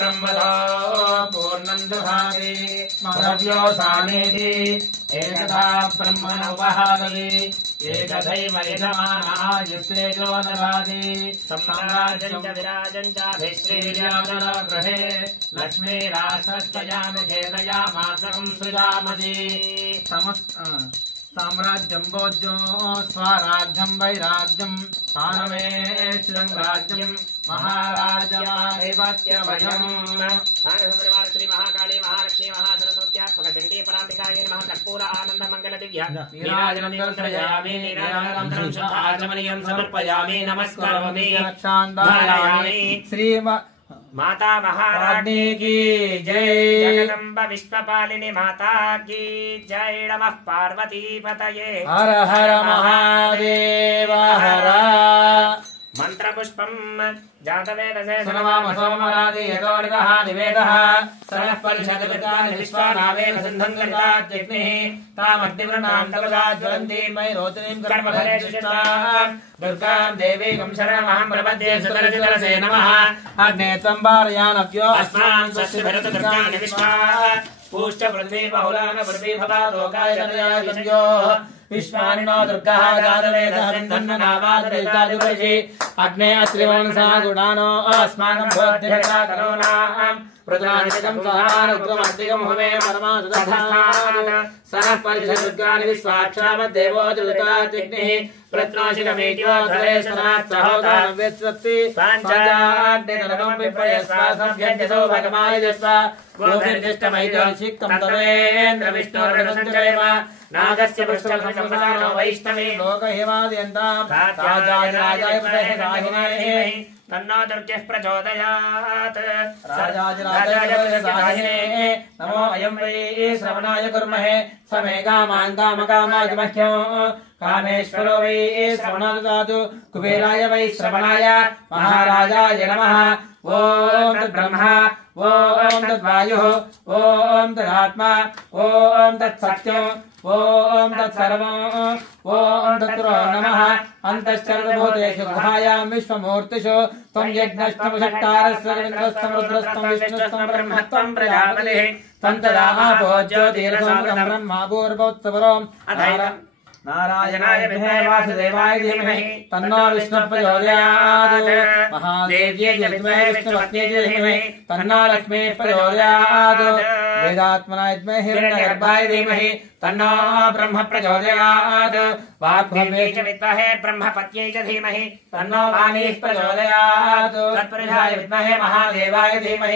सहस्रम् वदो पूर्णम् दधाति मदव्योसानेति एकदा ब्रह्मणोपहारति एकदैव यजमानायुस्तेजो ददाति सम्राज्यम् च विराजम् चाभिश्रीर्याचलगृहे लक्ष्मीराष्ट्रयानुखेदयामासकम् सृजामति साम्राज्यम् भोज्यो स्वराज्यम् वैराज्यम् सारमेश्वरम् राज्यम् महाराजमाधिपत्यवयम् श्री महाकाली महालक्ष्मी महासरस्वत्यात्मक चण्डी पराम्बिकायै नमः कर्पूर आनन्द मंगल दिव्या नीराजनम् श्रयामि आचमनीयम् समर्पयामि नमस्करोमि रक्षान्धारयामि श्री माता महारानी की जय जगदम्ब विश्वपालिनी माता की जय नमः पार्वती पतये हर हर महादेव हर मंत्र पुष्पम जातवेदसे सर्वमसोमरादि यतोनितः निवेदः सरः परिषदविद्वान् विश्वानावेव सिन्धं कृतात्यग्निः तामग्निवृणां तपसा ज्वलन्तीं मयि रोचनीं कर्मफले सुचितां दुर्गां देवीं शरणमहं प्रपद्ये सुतरसे नमः अग्ने त्वं वारयानव्यो अस्मान् स्वस्य भरत दुर्गाणि विश्वा पूष्ट पृथ्वी बहुलान पृथ्वी भवा लोकाय जनयायो विश्वानिनो दुर्गः गादवेदहरिन्दन्ननावादरेतादिपरिषि अग्ने अत्रिवंसा गुणानो अस्माकं बोध्यता करोनां प्रजानिकं सहानुग्रमद्दिकं हुमे परमासुदधान सनः परिषदुर्गानि विश्वाक्षामद्देवो दुर्गातिग्निः प्रत्नाशिकमेत्योधरे सनात् सहोदानं वेत्सत्ति पाञ्चाग्नितलकं विप्रयस्वासभ्यञ्जसो भगमायजस्वा गोभिर्दिष्टमैतोषिक्तं तवेन्द्र विष्णोर्णसञ्चरेम नागस्य पुष्पसंसदानो वैष्णवे लोकहिमाद्यन्तां राजाय राहिणे तन्नो दुर्गः प्रचोदयात् राजाधिराजदाहिने नमो अयं वै श्रवणाय कुर्महे समे कामान् कामकामाय मह्यो कामेश्वरो वै श्रवणं ददातु कुबेराय वै श्रवणाय महाराजाय नमः ओम तद्ब्रह्मा ओम तद्वायुः ओम तदात्मा ओम तत्सत्यम् ओम तत्सर्वम् ओम तत्रो नमः अन्तश्चरभूतेषु गुहायां विश्वमूर्तिषु त्वं यज्ञस्तमषट्कारस्य रवीन्द्रस्तं रुद्रस्तं विष्णुस्तं ब्रह्मत्वं प्रजापतिः त्वं तदापो ज्योतिरसमृतं ब्रह्मा भूर्भुवस्सुवरोम् नारायणाय विद्महे वासुदेवाय धीमहि तन्नो विष्णुः प्रचोदयात् महादेव्यै विद्महे विष्णुपत्न्यै धीमहि तन्नो लक्ष्मीः प्रचोदयात् वेदात्मनाय विद्महे हिरण्यगर्भाय धीमहि तन्नो ब्रह्म प्रचोदयात् वाग्भव्यै च विद्महे ब्रह्मपत्यै च धीमहि तन्नो वाणीः प्रचोदयात् तत्पुरुषाय विद्महे महादेवाय धीमहि